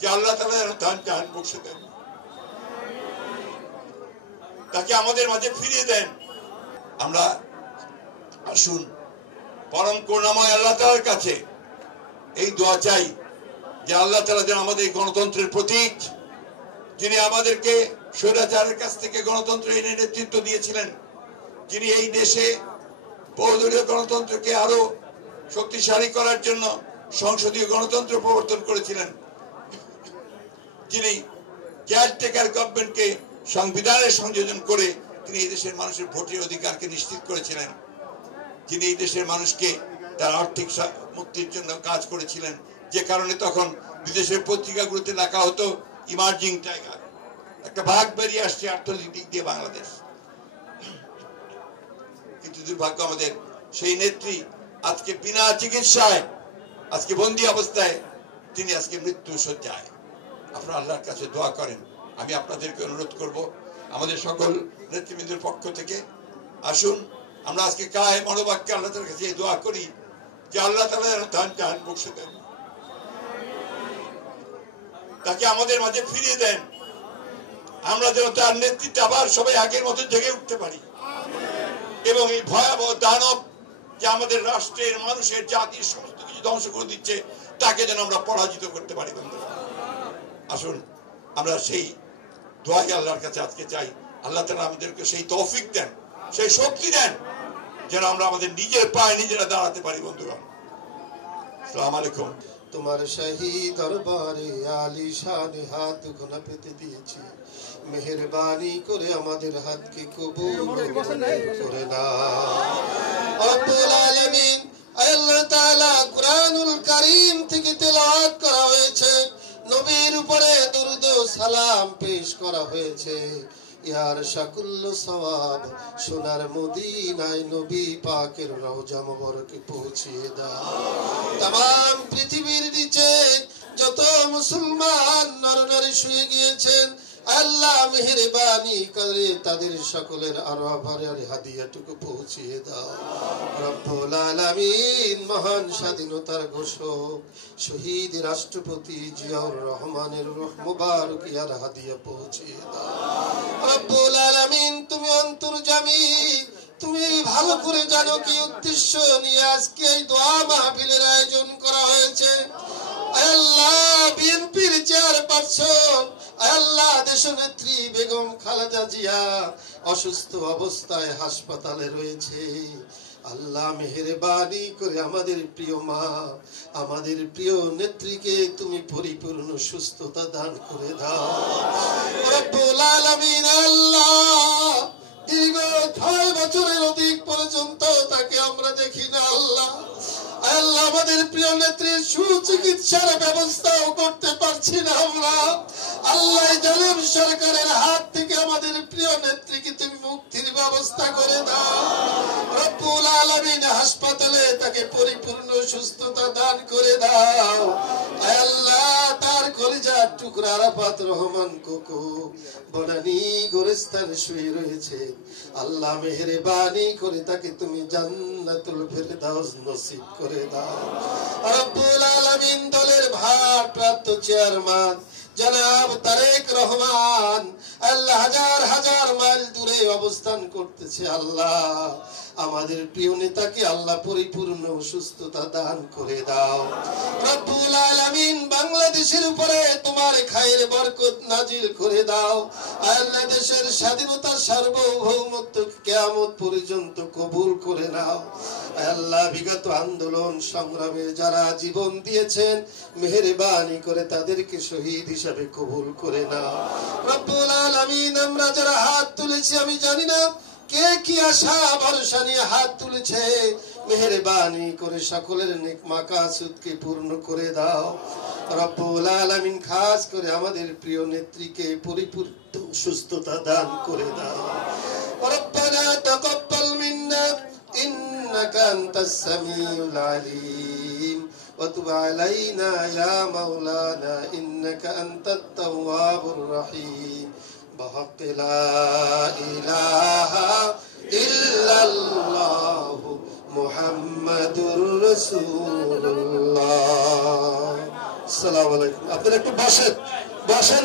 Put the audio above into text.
যে আল্লাহ তাআলা যেন তার জান বখশে দেন, তাকে আমাদের মাঝে ফিরিয়ে দেন। আমরা আসুন পরম করুণাময় আল্লাহ তাআলার কাছে এই দোয়া চাই যে আল্লাহ তাআলা যেন আমাদের গণতন্ত্রের প্রতীক, যিনি আমাদেরকে স্বৈরাচারের কাছ থেকে গণতন্ত্র এনে নেতৃত্ব দিয়েছিলেন, যিনি এই দেশে বহুদলীয় গণতন্ত্রকে আরো শক্তিশালী করার জন্য সংসদীয় গণতন্ত্র প্রবর্তন করেছিলেন, যিনি কেয়ারটেকার গভর্নমেন্টকে সংবিধানে সংযোজন করে তিনি এই দেশের মানুষের ভোটের অধিকারকে নিশ্চিত করেছিলেন, যিনি এই দেশের মানুষকে তার আর্থিক মুক্তির জন্য কাজ করেছিলেন, যে কারণে তখন বিদেশের পত্রিকাগুলোতে লেখা হতো ইমার্জিং টাইগার, একটা ভাগ বেরিয়ে আসছে অর্থনৈতিক দিক দিয়ে বাংলাদেশ। কিন্তু দুর্ভাগ্য আমাদের সেই নেত্রী আজকে বিনা চিকিৎসায়, আজকে বন্দী অবস্থায়, তিনি আজকে মৃত্যু শয্যায়। আপনারা আল্লাহর কাছে দোয়া করেন। আমি আপনাদেরকে অনুরোধ করব, আমাদের সকল নেতৃবৃন্দের পক্ষ থেকে আসুন আমরা আজকে কায়ে মনোবাক্যে আল্লাহ তাআলার কাছে দোয়া করি যে আল্লাহ তাআলা যেন তার জান বখশে দেন, তাকে আমাদের মাঝে ফিরিয়ে দেন, আমরা যেন তার নেতৃত্বে আবার সবাই আগের মতো জেগে উঠতে পারি এবং এই ভয়াবহ দানব যে আমাদের রাষ্ট্রের, মানুষের, জাতির সমস্ত কিছু ধ্বংস করে দিচ্ছে, তাকে যেন আমরা পরাজিত করতে পারি। আসুন আমরা সেই দোয়াই আল্লাহর কাছে আজকে চাই, আল্লাহ তাআলা আমাদেরকে সেই তৌফিক দেন, সেই শক্তি দেন, যেন আমরা আমাদের নিজের পায়ে নিজেরা দাঁড়াতে পারি। বন্ধুগণ, আসসালামু আলাইকুম। তোমার শাহী দরবারে আলিশানে হাত গোনা পেতে দিয়েছি, মেহেরবানি করে আমাদের হাতকে কবুল করে নাও। রব্বুল আলামিন, আল্লাহ তাআলা কুরআনুল কারীম থেকে তেলাওয়াত করা হয়েছে, নবীর উপরে দুরূদ ও সালাম পেশ করা হয়েছে। ইয়ার শাকুল্লু সওয়াব সোনার মদিনায় নবী পাকের রওজা মোবারকে পৌঁছিয়ে দাও। तमाम পৃথিবীর নিচে যত মুসলমান নরনারী শুয়ে গিয়েছেন, আল্লাহ মেহেরবানি করে তাদের সকলের আরওয়ার হাদিয়াটুকু পৌঁছিয়ে দাও। রব্বুল আলামিন, মহান স্বাধীনতার ঘোষক শহীদ রাষ্ট্রপতি জিয়াউর রহমানের রূহ মুবারক ইয়ার হাদিয়া পৌঁছিয়ে দাও। রব্বুল আলামিন, তুমি অন্তর্যামী, তুমি ভালো করে জানো কি উদ্দেশ্য নিয়ে আজকে এই দোয়া মাহফিলের আয়োজন করা হয়েছে। আল্লাহ, বিএনপির চেয়ারপারসন আল্লাহ দেশনেত্রী বেগম খালেদা জিয়া অসুস্থ অবস্থায় হাসপাতালে রয়েছে। আল্লাহ মেহেরবানি করে আমাদের প্রিয় মা, আমাদের প্রিয় নেত্রীকে তুমি পরিপূর্ণ সুস্থতা দান করে দাও। রব্বুল আলামিন, আল্লাহ দীর্ঘ 6 বছরের অধিক পর্যন্ত তাকে আমরা দেখি না। আল্লাহ আল্লাহ আমাদের প্রিয় নেত্রীর সুচিকিৎসার ব্যবস্থাও করতে পারছি না আমরা। আল্লাহ জালেম সরকারের হাত থেকে আমাদের প্রিয় নেত্রীকে তুমি মুক্তির ব্যবস্থা করে দাও। রব্বুল আলামিন, হাসপাতালে তাকে পরিপূর্ণ সুস্থতা দান করে দাও। আল্লাহ তার কলিজার টুকরা আরাফাত রহমান কোকো বনানী গোরস্থানে শুয়ে রয়েছে। আল্লাহ মেহেরবানি করে তাকে তুমি জান্নাতুল ফেরদাউস নসিব করে দাও। রব্বুল আলামিন, দলের ভারপ্রাপ্ত চেয়ারম্যান জনাব তারেক রহমান আল্লাহ হাজার হাজার মাইল দূরে অবস্থান করতেছে। আল্লাহ আমাদের প্রিয় নেতাকে আল্লাহ পরিপূর্ণ সুস্থতা দান করে দাও। রব্বুল আলামিন, বাংলাদেশের উপরে তোমার খায়ের বরকত নাজিল করে দাও। আল্লাহ দেশের স্বাধীনতা সার্বভৌমত্ব কিয়ামত পর্যন্ত কবুল করে নাও। আল্লাহ বিগত আন্দোলন সংগ্রামে যারা জীবন দিয়েছেন, মেহেরবানি করে তাদেরকে শহীদ হিসাবে কবুল করে নাও। রব্বুল আলামিন, আমরা যারা হাত তুলেছি আমি জানি না কে কি আশা ভরসা নিয়ে হাত তুলেছে, মেহেরবানি করে সকলের নেক মাকাসুদকে পূর্ণ করে দাও। রব্বুল আলামিন, খাস করে আমাদের প্রিয় নেত্রীকে পরিপূর্ণ সুস্থতা দান করে দাও। রব্বানা তাকাব্বাল মিন্না ইন্নাকা আনতাস সামিউল আলিম ওয়া তুব আলাইনা ইয়া মাওলানা ইন্নাকা আনতাত তাওয়াবুর রহিম। بحق لا إله إلا الله محمد رسول الله আসসালামু আলাইকুম। আপনারা একটু বসেন।